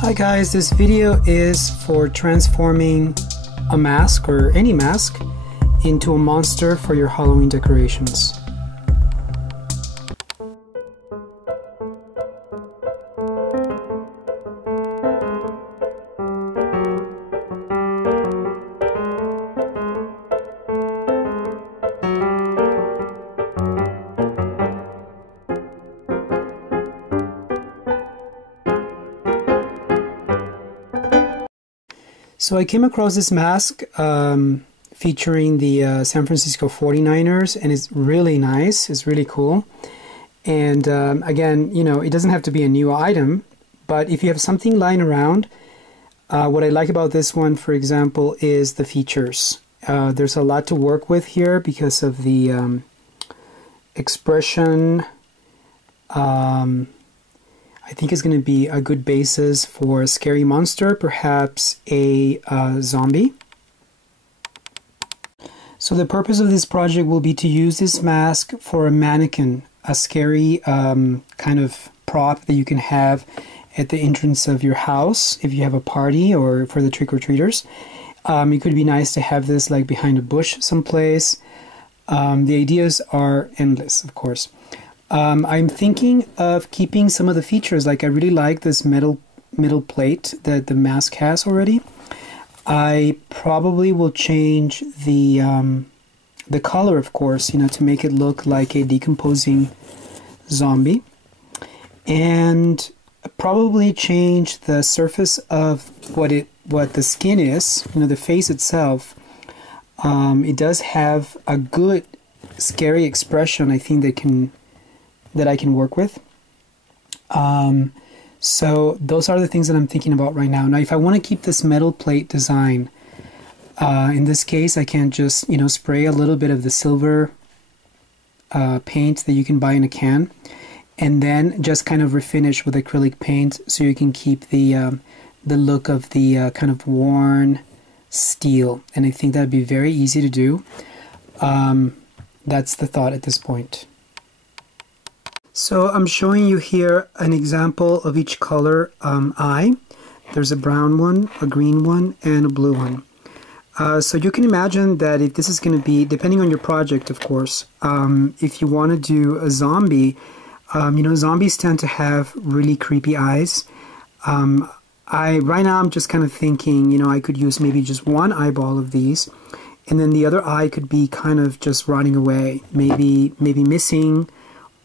Hi guys, this video is for transforming a mask or any mask into a monster for your Halloween decorations. So I came across this mask featuring the San Francisco 49ers, and it's really nice. It's really cool. And again, you know, it doesn't have to be a new item, but if you have something lying around, what I like about this one, for example, is the features. There's a lot to work with here because of the expression. I think it's going to be a good basis for a scary monster, perhaps a zombie. So the purpose of this project will be to use this mask for a mannequin, a scary kind of prop that you can have at the entrance of your house if you have a party or for the trick-or-treaters. It could be nice to have this like behind a bush someplace. The ideas are endless, of course. I'm thinking of keeping some of the features. Like I really like this metal plate that the mask has already. I probably will change the color, of course, you know, to make it look like a decomposing zombie, and probably change the surface of what the skin is. You know, the face itself. It does have a good scary expression. I think that I can work with. So those are the things that I'm thinking about right now. Now, if I want to keep this metal plate design, in this case, I can just, you know, spray a little bit of the silver paint that you can buy in a can, and then just kind of refinish with acrylic paint so you can keep the look of the kind of worn steel. And I think that'd be very easy to do. That's the thought at this point. So I'm showing you here an example of each color eye. There's a brown one, a green one, and a blue one. So you can imagine that if this is going to be, depending on your project, of course, if you want to do a zombie, you know, zombies tend to have really creepy eyes. Right now I'm just kind of thinking, you know, I could use maybe just one eyeball of these, and then the other eye could be kind of just rotting away, maybe missing,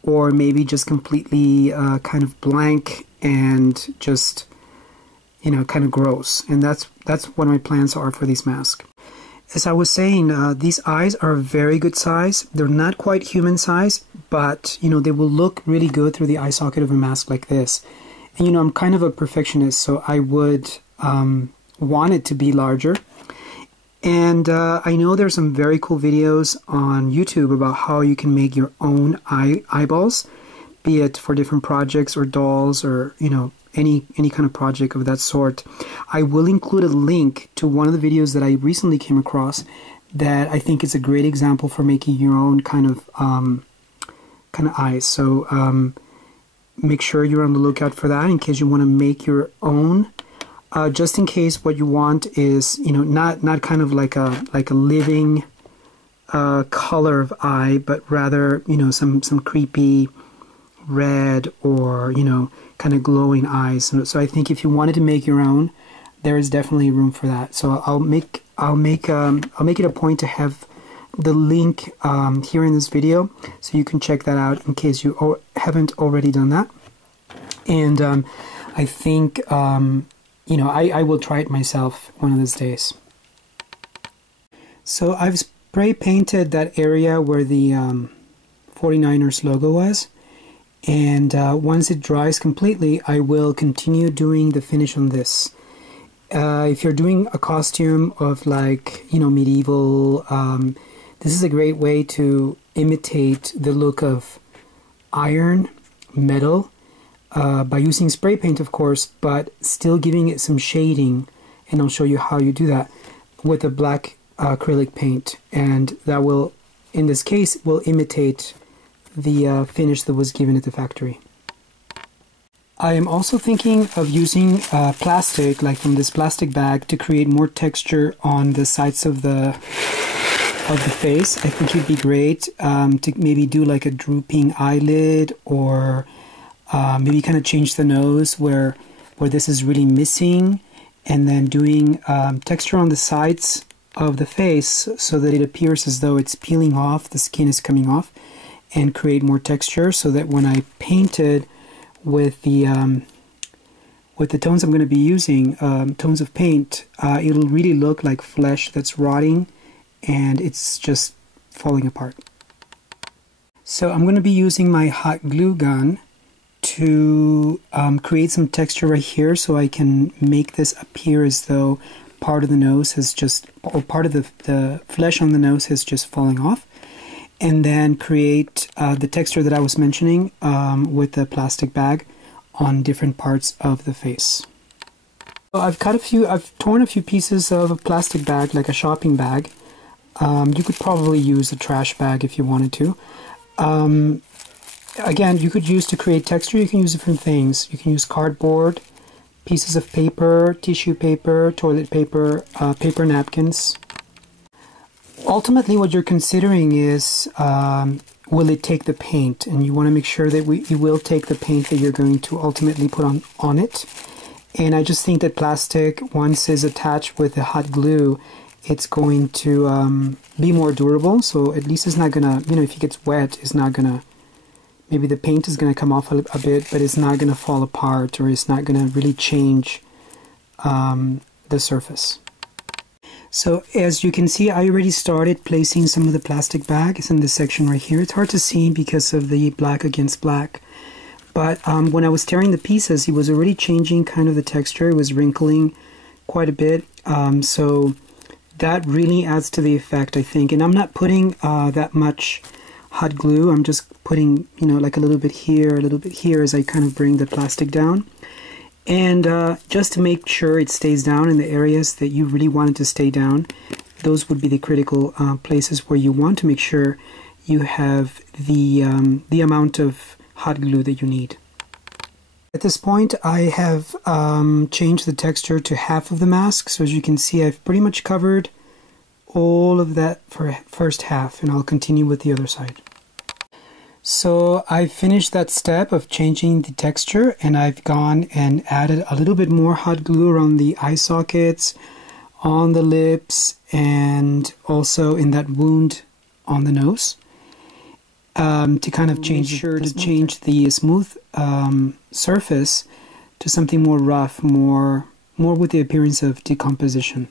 or maybe just completely kind of blank and just, you know, kind of gross. And that's what my plans are for these masks. As I was saying, these eyes are a very good size. They're not quite human size, but, you know, they will look really good through the eye socket of a mask like this. And, you know, I'm kind of a perfectionist, so I would want it to be larger. And I know there's some very cool videos on YouTube about how you can make your own eyeballs, be it for different projects or dolls or, you know, any kind of project of that sort. I will include a link to one of the videos that I recently came across that I think is a great example for making your own kind of eyes. So make sure you're on the lookout for that in case you want to make your own. Just in case what you want is, you know, not kind of like a living color of eye, but rather, you know, some creepy red or, you know, kind of glowing eyes. So I think if you wanted to make your own, there is definitely room for that. So I'll make it a point to have the link here in this video, so you can check that out in case you haven't already done that. And I think. You know, I will try it myself one of these days. So I've spray painted that area where the 49ers logo was, and once it dries completely, I will continue doing the finish on this. If you're doing a costume of, like, you know, medieval, this is a great way to imitate the look of iron, metal, by using spray paint, of course, but still giving it some shading, and I'll show you how you do that with a black acrylic paint, and that will, in this case, will imitate the finish that was given at the factory. I am also thinking of using plastic, like from this plastic bag, to create more texture on the sides of the face. I think it'd be great to maybe do like a drooping eyelid, or maybe kind of change the nose where this is really missing, and then doing texture on the sides of the face so that it appears as though it's peeling off, the skin is coming off, and create more texture so that when I paint it with the tones I'm going to be using, tones of paint, it'll really look like flesh that's rotting and it's just falling apart. So I'm going to be using my hot glue gun to create some texture right here so I can make this appear as though part of the nose has just, or part of the flesh on the nose is just falling off, and then create the texture that I was mentioning with the plastic bag on different parts of the face. So I've torn a few pieces of a plastic bag, like a shopping bag. You could probably use a trash bag if you wanted to. Again, you could use to create texture, you can use different things. You can use cardboard, pieces of paper, tissue paper, toilet paper, paper napkins. Ultimately, what you're considering is, will it take the paint? And you want to make sure that it will take the paint that you're going to ultimately put on it. And I just think that plastic, once it's attached with the hot glue, it's going to be more durable. So at least it's not going to, if it gets wet, it's not going to, maybe the paint is going to come off a bit, but it's not going to fall apart, or it's not going to really change the surface. So as you can see, I already started placing some of the plastic bag. It's in this section right here. It's hard to see because of the black against black. But when I was tearing the pieces, it was already changing kind of the texture. It was wrinkling quite a bit. So that really adds to the effect, I think. And I'm not putting that much hot glue. I'm just putting, like a little bit here as I kind of bring the plastic down. And just to make sure it stays down in the areas that you really want it to stay down, those would be the critical places where you want to make sure you have the amount of hot glue that you need. At this point, I have changed the texture to half of the mask. So as you can see, I've pretty much covered all of that for first half, and I'll continue with the other side. So I finished that step of changing the texture, and I've gone and added a little bit more hot glue around the eye sockets, on the lips, and also in that wound on the nose, to kind of change the smooth surface to something more rough, more with the appearance of decomposition.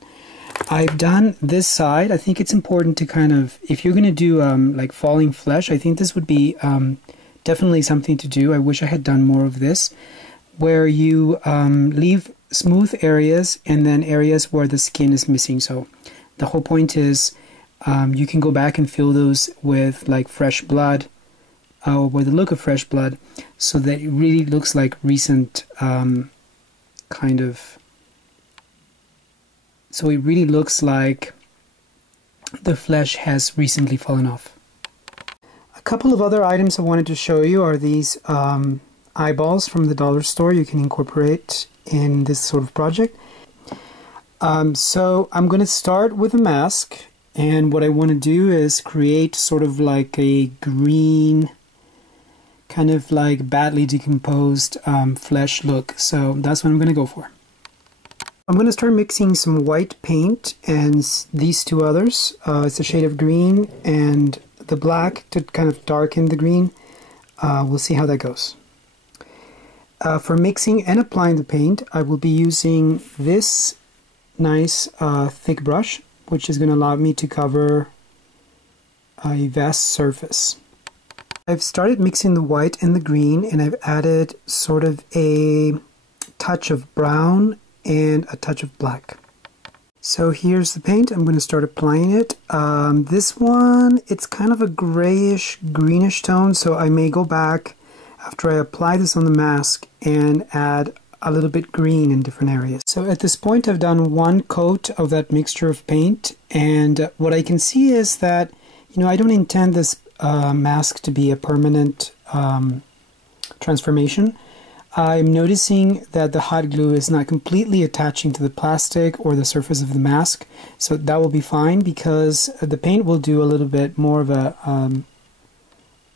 I've done this side. I think it's important to kind of, if you're going to do like falling flesh, I think this would be definitely something to do. I wish I had done more of this, where you leave smooth areas and then areas where the skin is missing. So the whole point is you can go back and fill those with like fresh blood, or with the look of fresh blood, so that it really looks like recent kind of. So it really looks like the flesh has recently fallen off. A couple of other items I wanted to show you are these eyeballs from the dollar store you can incorporate in this sort of project. So I'm going to start with a mask, and what I want to do is create sort of like a green, kind of like badly decomposed flesh look. So that's what I'm going to go for. I'm going to start mixing some white paint and these two others. It's a shade of green and the black to kind of darken the green. We'll see how that goes. For mixing and applying the paint, I will be using this nice thick brush, which is going to allow me to cover a vast surface. I've started mixing the white and the green, and I've added sort of a touch of brown and a touch of black. So here's the paint. I'm going to start applying it. This one, it's kind of a grayish, greenish tone, so I may go back after I apply this on the mask and add a little bit green in different areas. So at this point, I've done one coat of that mixture of paint, and what I can see is that, I don't intend this mask to be a permanent transformation. I'm noticing that the hot glue is not completely attaching to the plastic or the surface of the mask, so that will be fine because the paint will do a little bit more of a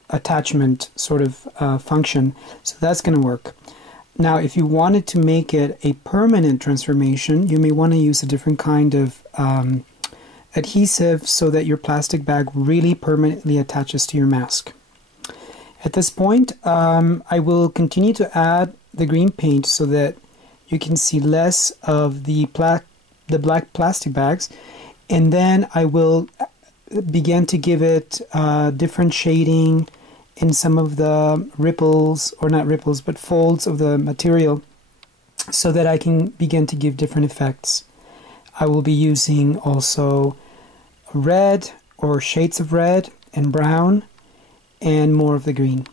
attachment sort of function, so that's going to work. Now, if you wanted to make it a permanent transformation, you may want to use a different kind of adhesive so that your plastic bag really permanently attaches to your mask. At this point, I will continue to add the green paint so that you can see less of the black plastic bags, and then I will begin to give it different shading in some of the ripples, or not ripples, but folds of the material, so that I can begin to give different effects. I will be using also red or shades of red and brown and more of the green.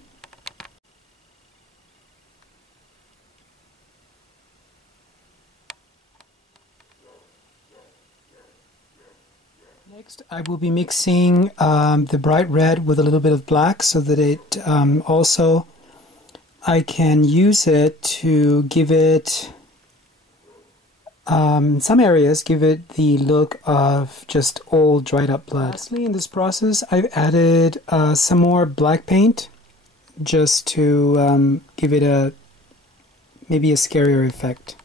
Next, I will be mixing the bright red with a little bit of black so that it also, I can use it to give it, in some areas, give it the look of just old dried up blood. Lastly, in this process, I've added some more black paint just to give it maybe a scarier effect.